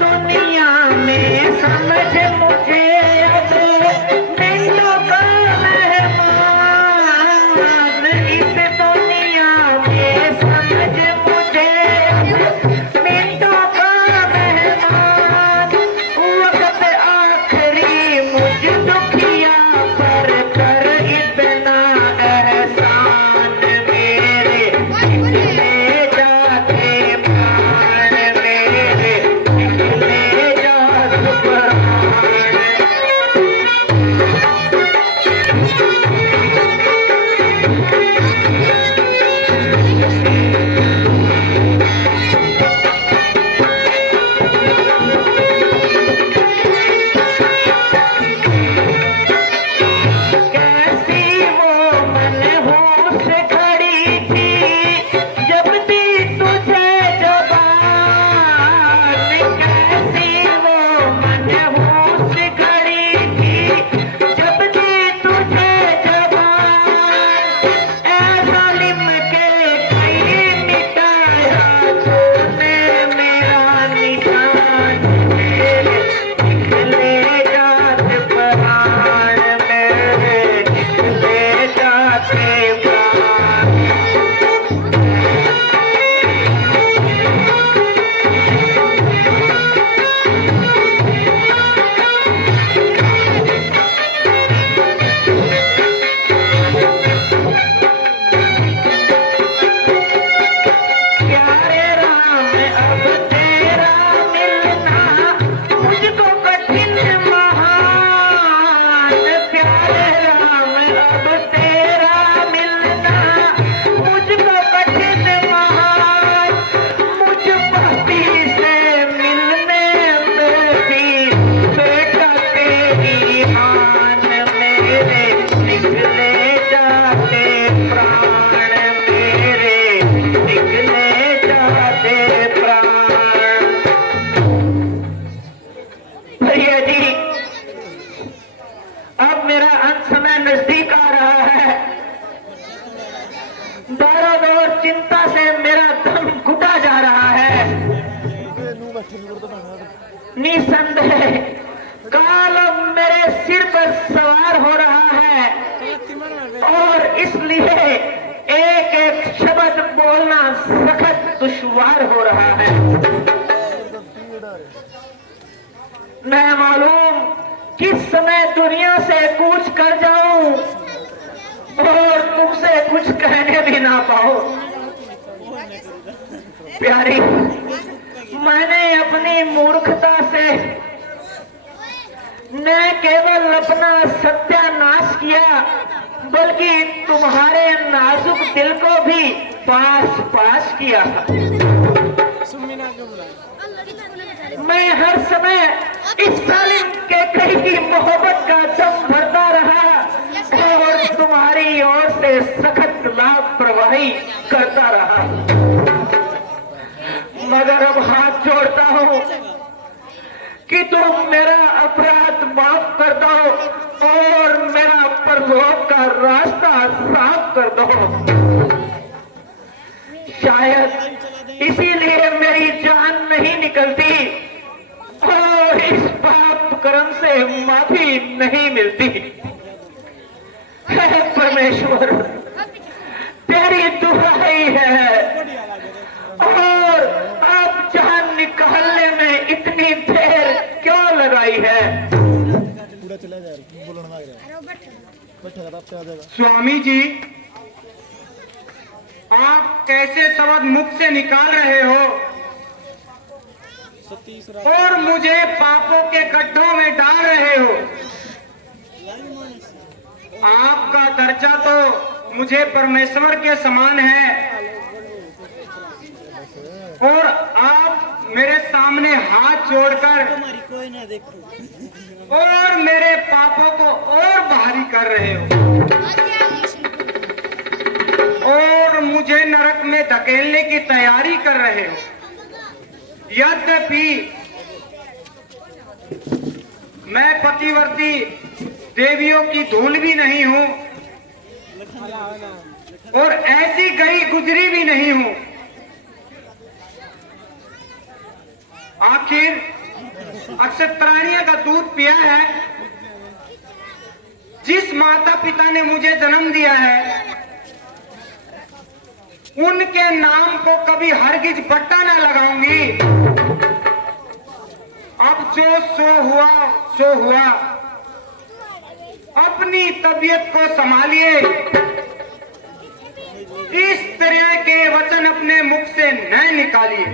दुनिया में समझ मुझे अब मिनटों का मेहमान, इस दुनिया में समझ मुझे मिनटों का मेहमान। वक्त आखिरी मुझ दुखिया पर कर इतना एहसान, मेरे निकले जाते प्राण, मेरे निकले जाते प्राण। कैसी वो मनहूस घड़ी थी जब दी तुझे ज़बान, कैसी वो मनहूस घड़ी थी जब दी तुझे ज़बान। ऐ ज़ालिम के कहीं मिटाया तूने मेरा निशान, मेरे निकले जाते प्राण, मेरे निकले जाते प्राण। प्यारे राम अब तेरा मिलना मुझको कठिन महान, प्यारे राम अब तेरा मिलना मुझको कठिन महान। मुझ पति से मिलने में भी बेटा तेरी मान, मेरे निकले जाते प्राण, मेरे निकले जाते प्राण। भैया जी, अब मेरा अंत समय नजदीक आ रहा है। दर्द और चिंता से मेरा दम घुटा जा रहा है। निसंदेह काल अब मेरे सिर पर सवार हो रहा है और इसलिए एक एक शब्द बोलना सख्त दुश्वार हो रहा है। मैं मालूम किस समय दुनिया से कूच कर जाऊं और तुमसे कुछ कहने भी ना पाओ। प्यारी, मैंने अपनी मूर्खता से न केवल अपना सत्यानाश किया बल्कि तुम्हारे नाजुक दिल को भी पास पास किया। मैं हर समय इस जालिम के कहीं की मोहब्बत का दम भरता रहा और तुम्हारी ओर से सख्त लापरवाही करता रहा, मगर अब हाथ जोड़ता हूँ कि तुम मेरा अपराध माफ कर दो और मेरा परलोक का रास्ता साफ कर दो। शायद इसीलिए मेरी जान नहीं निकलती और इस पाप कर्म से माफी नहीं मिलती। हे परमेश्वर, तेरी दुहाई है और अब जान निकालने में इतनी देर क्यों लगाई है? स्वामी जी, आप कैसे शब्द मुख से निकाल रहे हो और मुझे पापों के गड्ढों में डाल रहे हो। आपका दर्जा तो मुझे परमेश्वर के समान है और आप मेरे सामने हाथ जोड़कर और मेरे पापों को और भारी कर रहे हो और मुझे नरक में धकेलने की तैयारी कर रहे हो। यद्यपि मैं पतिवर्ती देवियों की धूल भी नहीं हूं और ऐसी गई गुजरी भी नहीं हूं, आखिर अक्षत्राणिया का दूध पिया है। जिस माता पिता ने मुझे जन्म दिया है उनके नाम को कभी हरगिज बट्टा ना लगाऊंगी। अब जो सो हुआ सो हुआ। अपनी तबीयत को संभालिए। इस तरह के वचन अपने मुख से न निकालिए।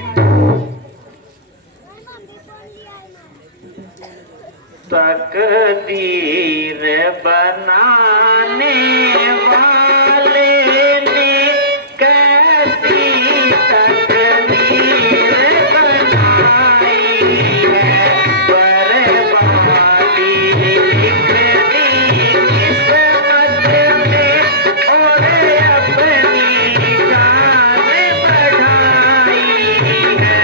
तकदीर बनाने वाले ने कैसी तकदीर बनाई है। बर्बादी लिख दी किस्मत में और अपनी जान बढ़ाई है।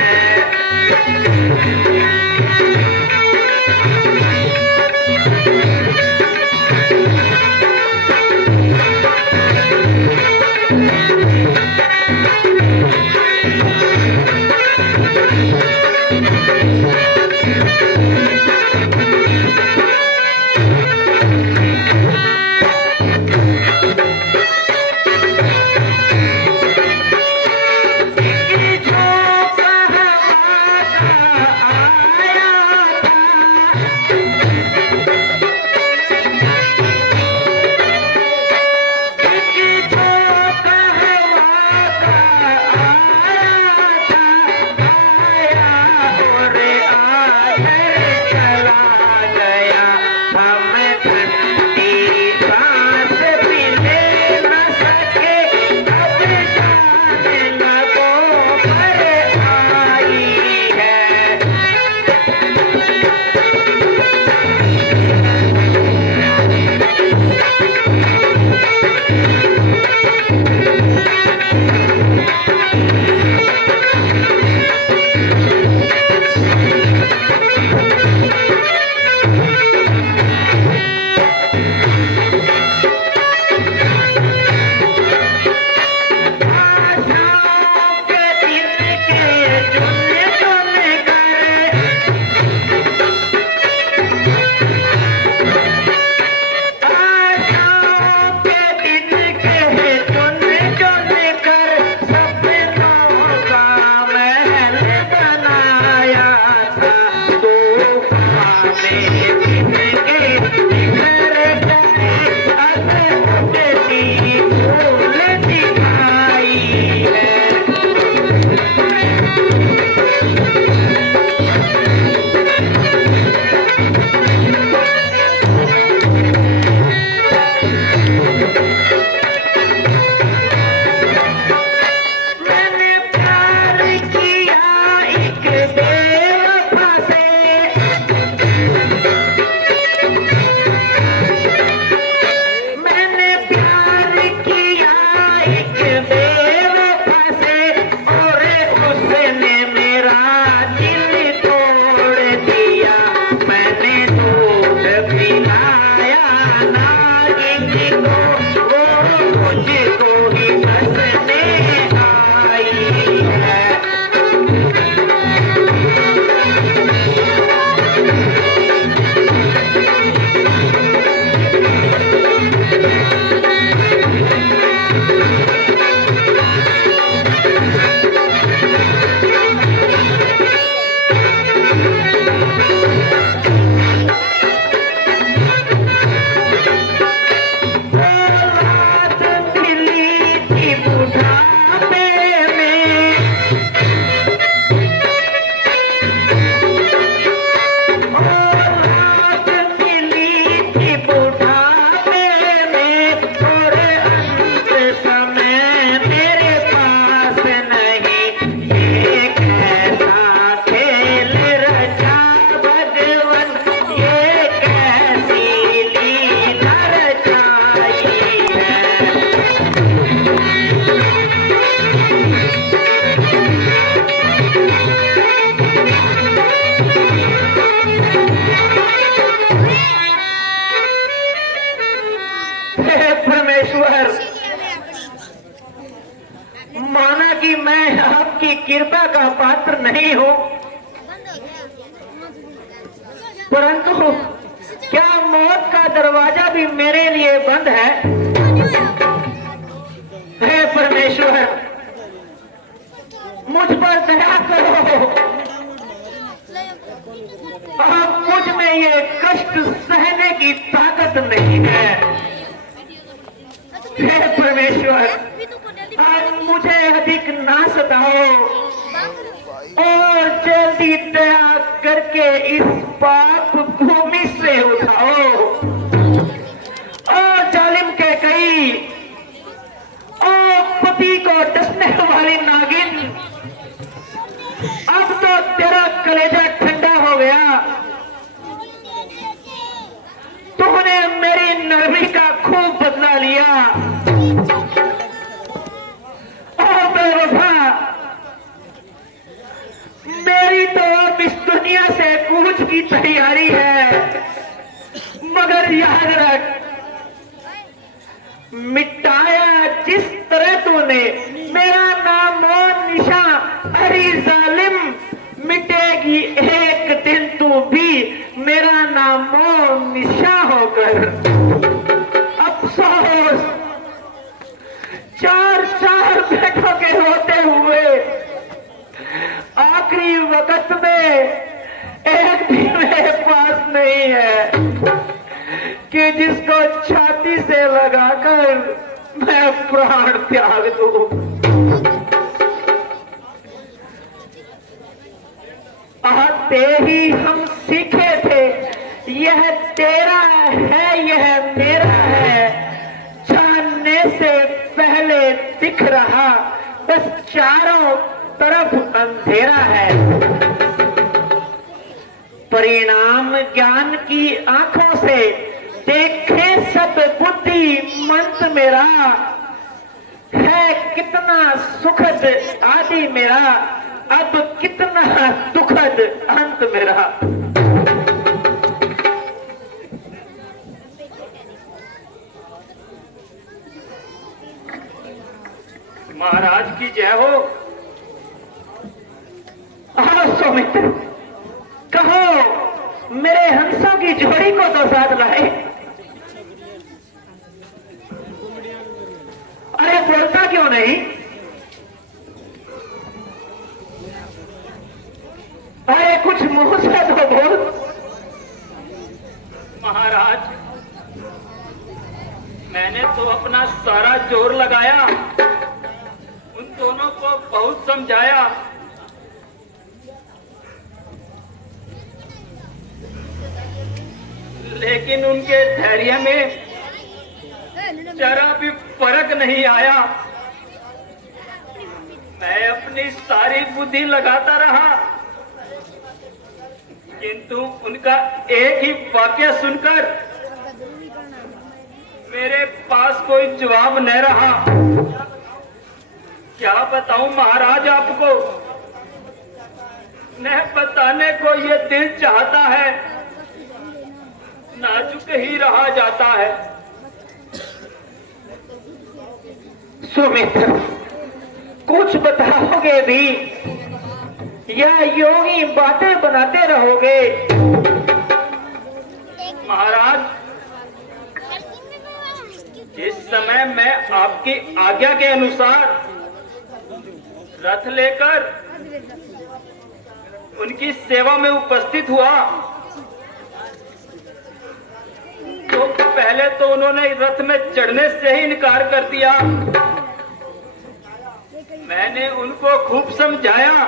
दरवाजा भी मेरे लिए बंद है। हे परमेश्वर, मुझ पर दया करो। अब मुझ में ये कष्ट सहने की ताकत नहीं है। हे परमेश्वर, अब मुझे अधिक ना सताओ और जल्दी दया करके इस पाप भूमि से उठाओ। और जालिम के कई और पति को डसने वाली नागिन, अब तो तेरा कलेजा ठंडा हो गया। तूने मेरी नरमी का खूब बदला लिया। ओ बेवफा, मेरी तो अब इस दुनिया से कूच की तैयारी है, मगर याद रख, मिटाया जिस तरह तूने मेरा नाम और निशान, अरे जालिम, मिटेगी एक दिन तू भी मेरा नाम और निशान होकर। अफसोस, चार चार बेटों के होते हुए आखिरी वक्त में एक भी मेरे पास नहीं है कि जिसको छाती से लगाकर मैं प्राण त्याग दूं। आते ही हम सीखे थे, यह तेरा है, यह मेरा है। जानने से पहले दिख रहा, बस चारों तरफ अंधेरा है। परिणाम ज्ञान की आंखों से देखे सब बुद्धि मंत मेरा, है कितना सुखद आदि मेरा, अब कितना दुखद अंत मेरा। महाराज की जय हो। सौमित्र, कहो, मेरे हंसों की जोड़ी को तो साथ लाए। अरे बोलता क्यों नहीं? अरे कुछ मुंह से तो बोल। महाराज, मैंने तो अपना सारा जोर लगाया, उन दोनों को बहुत समझाया, लेकिन उनके धैर्य में जरा भी फर्क नहीं आया। मैं अपनी सारी बुद्धि लगाता रहा, किंतु उनका एक ही वाक्य सुनकर मेरे पास कोई जवाब नहीं रहा। क्या बताऊं महाराज आपको, न बताने को ये दिल चाहता है, नाजुक ही रहा जाता है। सुमित्र, कुछ बताओगे भी या यूं ही बातें बनाते रहोगे? महाराज, इस समय मैं आपकी आज्ञा के अनुसार रथ लेकर उनकी सेवा में उपस्थित हुआ, तो पहले तो उन्होंने रथ में चढ़ने से ही इनकार कर दिया। मैंने उनको खूब समझाया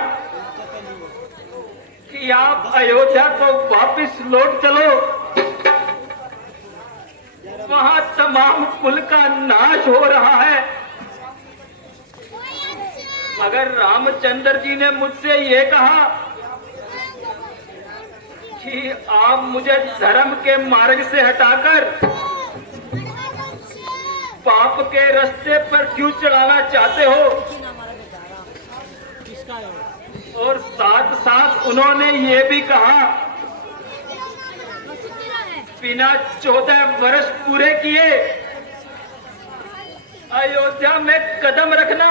कि आप अयोध्या को वापस लौट चलो, वहां तमाम कुल का नाश हो रहा है। मगर रामचंद्र जी ने मुझसे ये कहा कि आप मुझे धर्म के मार्ग से हटाकर पाप के रास्ते पर क्यों चलाना चाहते हो। और साथ साथ उन्होंने ये भी कहा, बिना 14 वर्ष पूरे किए अयोध्या में कदम रखना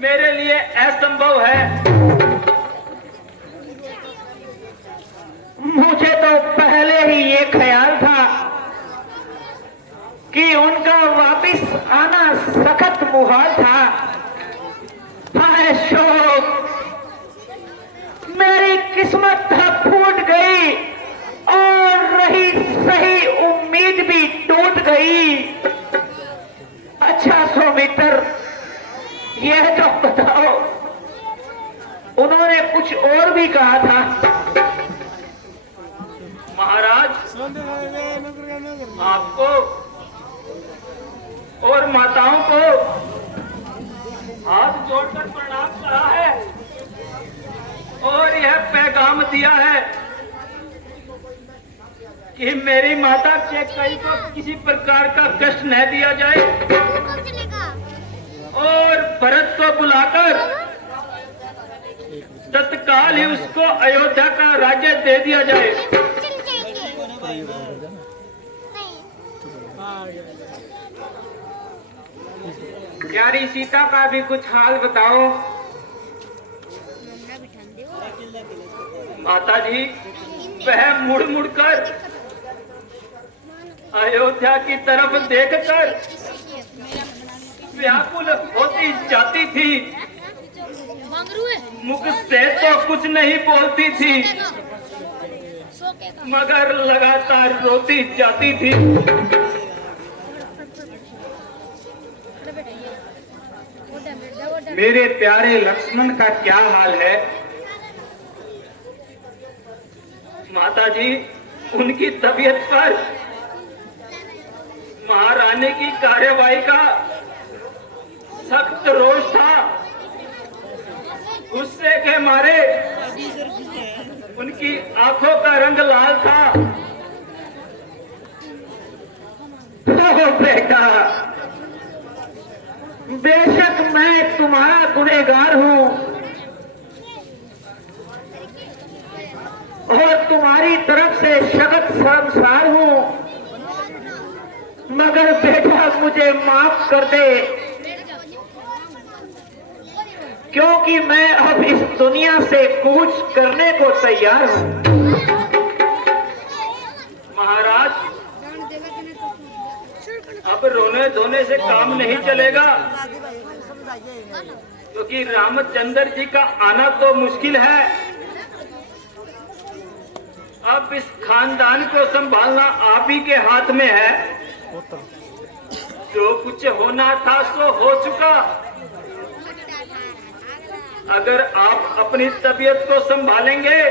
मेरे लिए असंभव है। मुझे तो पहले ही ये ख्याल था कि उनका वापिस आना सख्त मुहाल था। हाय शोक, मेरी किस्मत फूट गई और रही सही उम्मीद भी टूट गई। अच्छा सौमित्र, यह तो बताओ, उन्होंने कुछ और भी कहा था? महाराज, आपको और माताओं को हाथ जोड़कर प्रणाम करा है और यह पैगाम दिया है कि मेरी माता कैकेयी को किसी प्रकार का कष्ट न दिया जाए और भरत को बुलाकर तत्काल ही उसको अयोध्या का राज्य दे दिया जाए। प्यारी सीता का भी कुछ हाल बताओ। माता जी, वह मुड़ मुड़ कर अयोध्या की तरफ देखकर व्याकुल होती जाती थी। मुख से तो कुछ नहीं बोलती थी, मगर लगातार रोती जाती थी। मेरे प्यारे लक्ष्मण का क्या हाल है? माता जी, उनकी तबीयत पर महारानी की कार्यवाही का सख्त रोष था। गुस्से के मारे उनकी आंखों का रंग लाल था। ओ बेटा, बेशक मैं तुम्हारा गुनहगार हूं और तुम्हारी तरफ से सख्त शर्मसार हूं, मगर बेटा मुझे माफ कर दे, क्योंकि मैं अब इस दुनिया से कूच करने को तैयार हूं। महाराज, अब रोने धोने से काम नहीं चलेगा, क्योंकि रामचंद्र जी का आना तो मुश्किल है। अब इस खानदान को संभालना आप ही के हाथ में है। जो कुछ होना था सो हो चुका। अगर आप अपनी तबीयत को संभालेंगे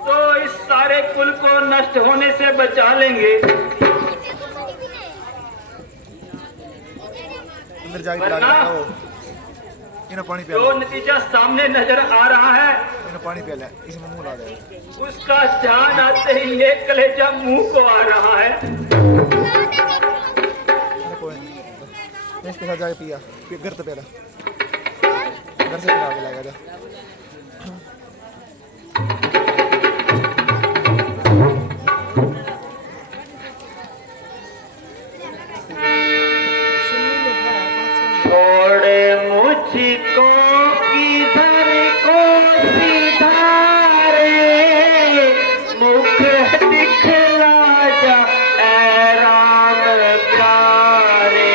तो इस सारे कुल को नष्ट होने से बचा लेंगे। वरना जो नतीजा सामने नजर आ रहा है पानी पीला इसमें मुंह ला दे। उसका ध्यान आते ही ये कलेजा मुंह को आ रहा है। इसके साथ जाके पिया घर तो पहला घर से पिला के लाएगा जा। छोड़े मुझको किधर को सिधारे, मुख दिखला जा ऐ राम प्यारे।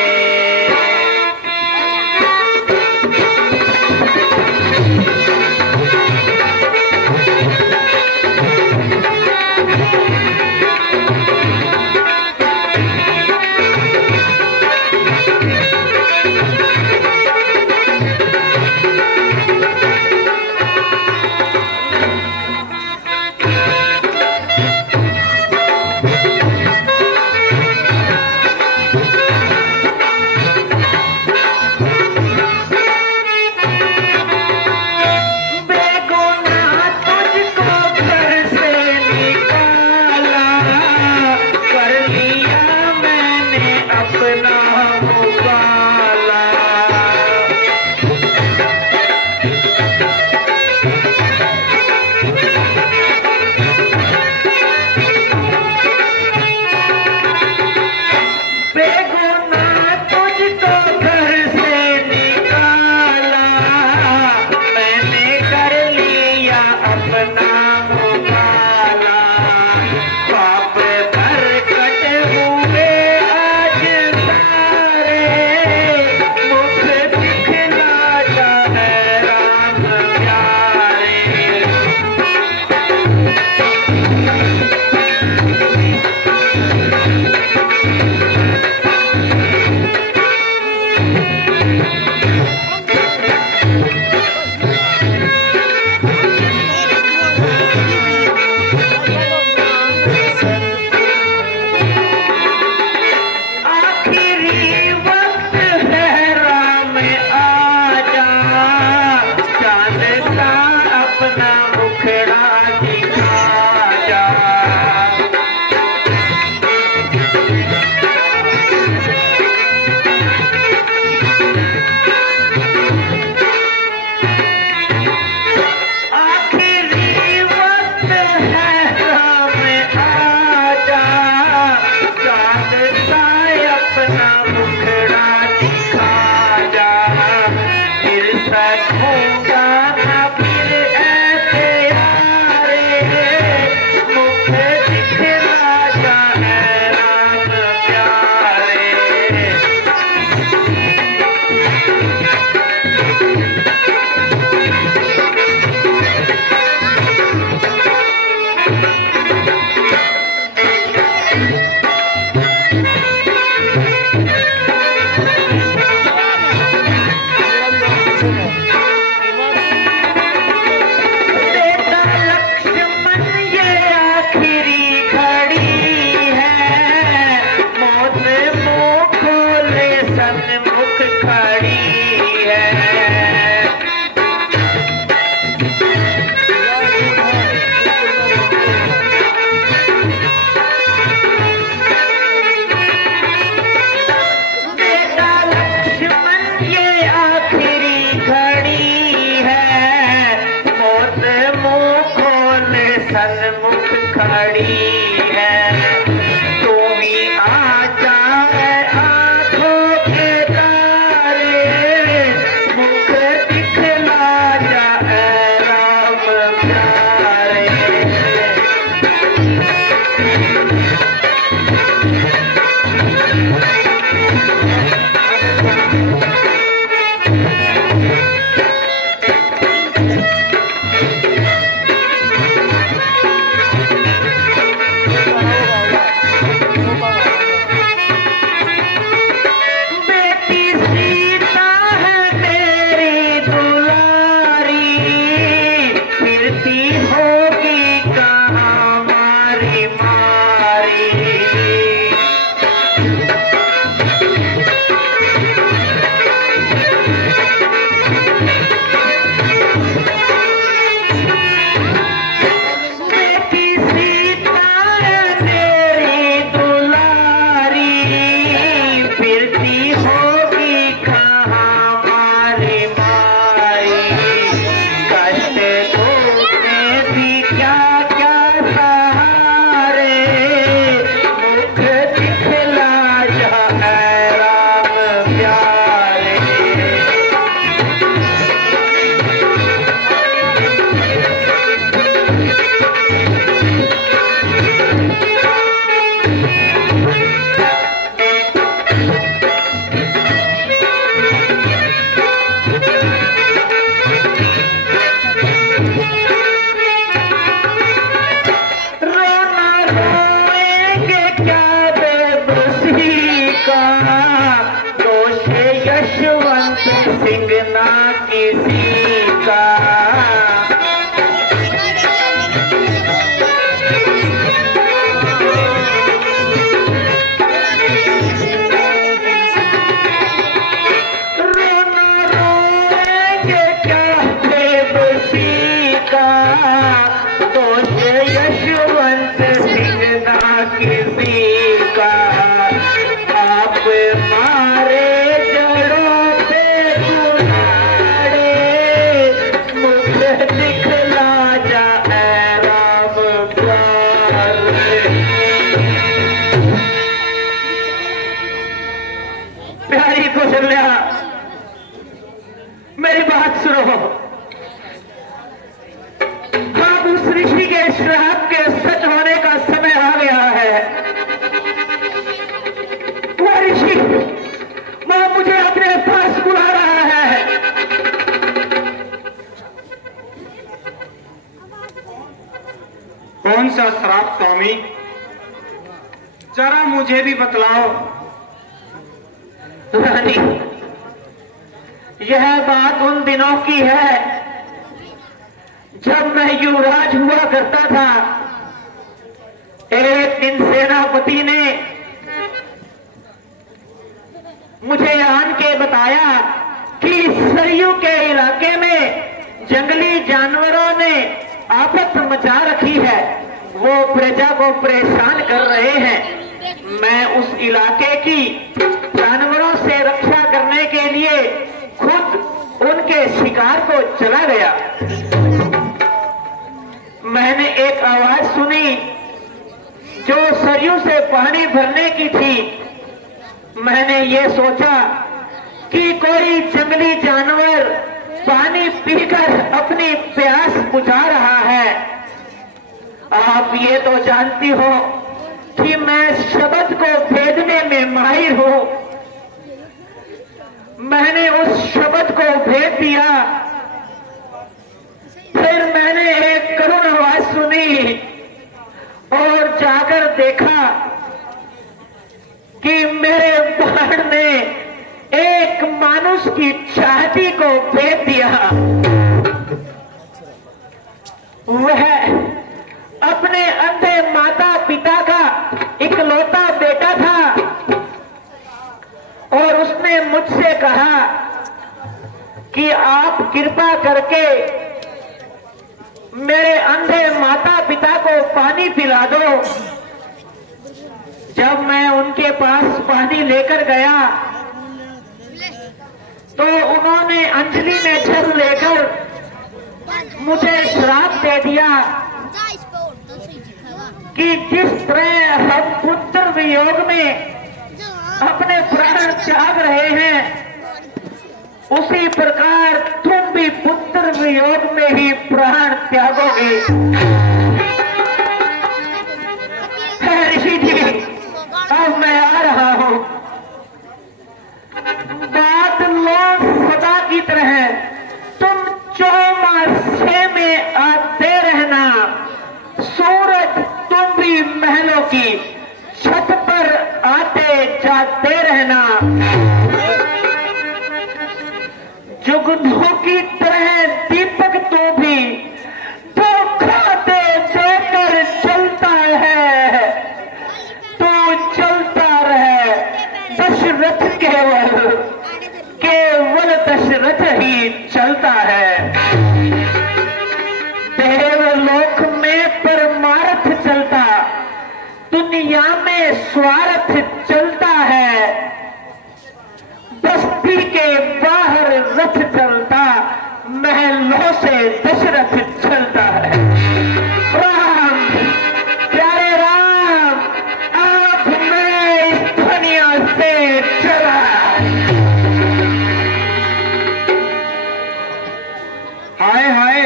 अपना मुकाला, पाप पर कट सन्मुख खड़ी है, तू ही आ जाए आंखों के तारे, मुख दिखला जाए राम प्यारे। बेटी सीता है तेरी दुलारी, फिरती होगी कहाँ मारी मारी। बेटी सीता है तेरी दुलारी, फिरती होगी कहाँ मारी मारी। कष्ट दुख में भी क्या क्या सहारे, मुख दिखला जाए राम प्यारे। रोना रोएंगे क्या बेबसी का, दोष यशवंत सिंह ना किसी का। रोना रोएंगे क्या बेबसी का, दोष यशवंत सिंह ना किसी का। आप मारे जड़ों पे कुल्हाड़े, मुख दिखला जाए राम प्यारे। प्यारी कौशल्या, मेरी बात सुनो। अब उस ऋषि के श्राप के सच होने का समय आ गया है। वो ऋषि वो मुझे अपने पास बुला रहा है। कौन सा श्राप स्वामी, जरा मुझे भी बतलाओ। रानी, यह बात उन दिनों की है जब मैं युवराज हुआ करता था। एक दिन सेनापति ने मुझे आन के बताया कि सरयू के इलाके में जंगली जानवरों ने आफत मचा रखी है, वो प्रजा को परेशान कर रहे हैं। मैं उस इलाके की जानवरों से रक्षा करने के लिए खुद उनके शिकार को चला गया। मैंने एक आवाज सुनी जो सरयू से पानी भरने की थी। मैंने ये सोचा कि कोई जंगली जानवर पानी पीकर अपनी प्यास बुझा रहा है। आप ये तो जानती हो कि मैं शब्द को भेदने में माहिर हूं। मैंने उस शब्द को भेद दिया। फिर मैंने एक करुण आवाज सुनी और जाकर देखा कि मेरे बाण ने एक मानुष की छाती को भेद दिया। वह अपने अंधे माता पिता का इकलौता बेटा था और उसने मुझसे कहा कि आप कृपा करके मेरे अंधे माता पिता को पानी पिला दो। जब मैं उनके पास पानी लेकर गया तो उन्होंने अंजलि में जल लेकर मुझे श्राप दे दिया कि जिस तरह हम पुत्र वियोग में अपने प्राण त्याग रहे हैं, उसी प्रकार तुम भी पुत्र वियोग में ही प्राण त्यागोगे। ऋषि जी, अब मैं आ रहा हूं। बात लो सदा की तरह, तुम चौमासे में आते रहना। सूरज तुम भी महलों की छत पर आते जाते रहना। जुगनू की तरह दीपक तू भी धोखा दे देकर चलता है। तू चलता रहे, दशरथ केवल दशरथ ही चलता है। देवलोक में परमार्थ चलता, दुनिया में स्वार्थ चलता है। बस्ती के बाहर रथ चलता, महलों से दशरथ चलता है। राम, प्यारे राम, अब मैं इस दुनिया से चला। हाय हाय,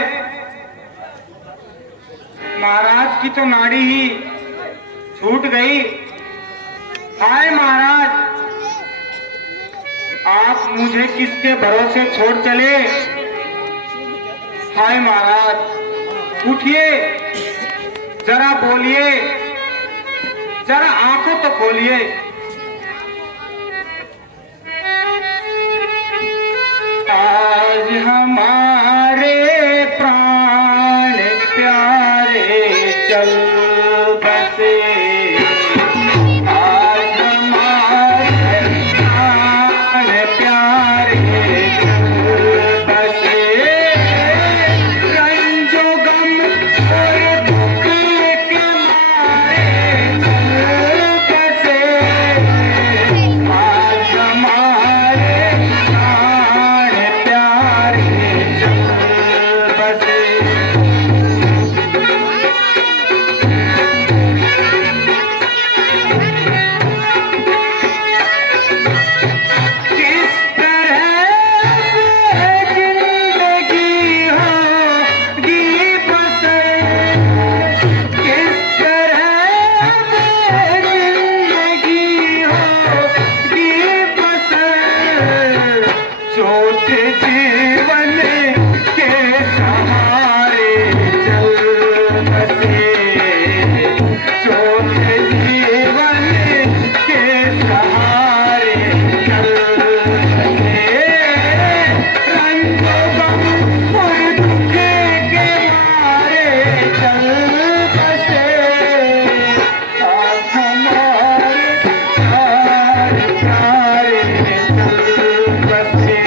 महाराज की तो नाड़ी ही छूट गई। हाय महाराज, आप मुझे किसके भरोसे छोड़ चले। हाय महाराज, उठिए, जरा बोलिए, जरा आंखों तो खोलिए। आज हमारे प्राण प्यारे चल बसे। आज हमारे प्राण प्यारे चल बसे। रंजो गम और दुख के मारे चल बसे। आज हमारे प्राण प्यारे चल बसे। किस तरह जिंदगी होगी बसर। किस तरह जिंदगी होगी बसर। चोट जीवन के सहारे चल बसे। चोट जीवन के सहारे चल बसे। रंजो गम और दुख के मारे चल बसे। आज हमारे प्यार प्यारे चल बसे।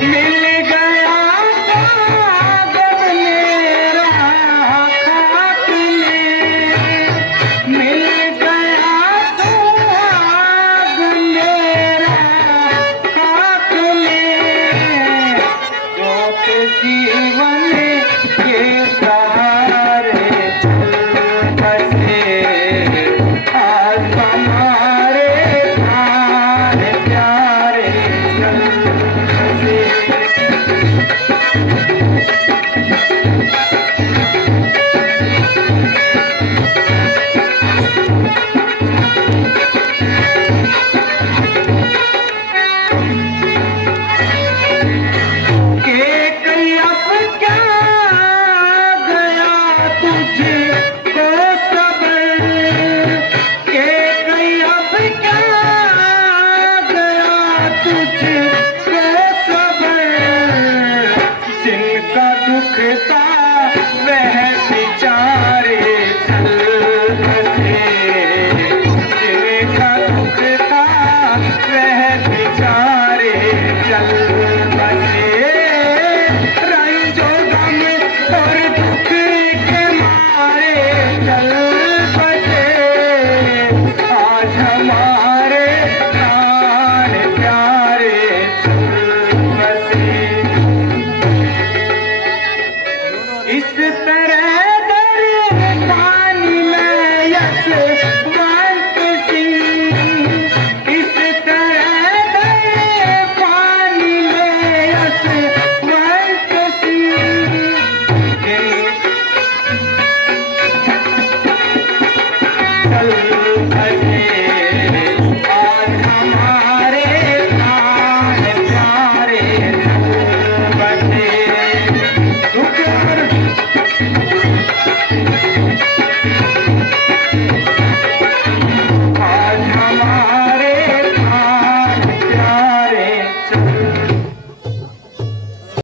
मिल गया सागब मेरा खाक में। मिल गया साग मेरा खाक में। जोत जीवन के सहारे चल बसे। आज हमारे प्राण प्यारे चल बसे। एक अब क्या गया तुझे को सबर। एक अब क्या गया तुझे को सबर। जिनका दुख था वह बेचारे चल बसे। जिनका दुख था वह बेचारे चल बसे। रंजो गम और दुख के मारे चल बसे। आज हमारे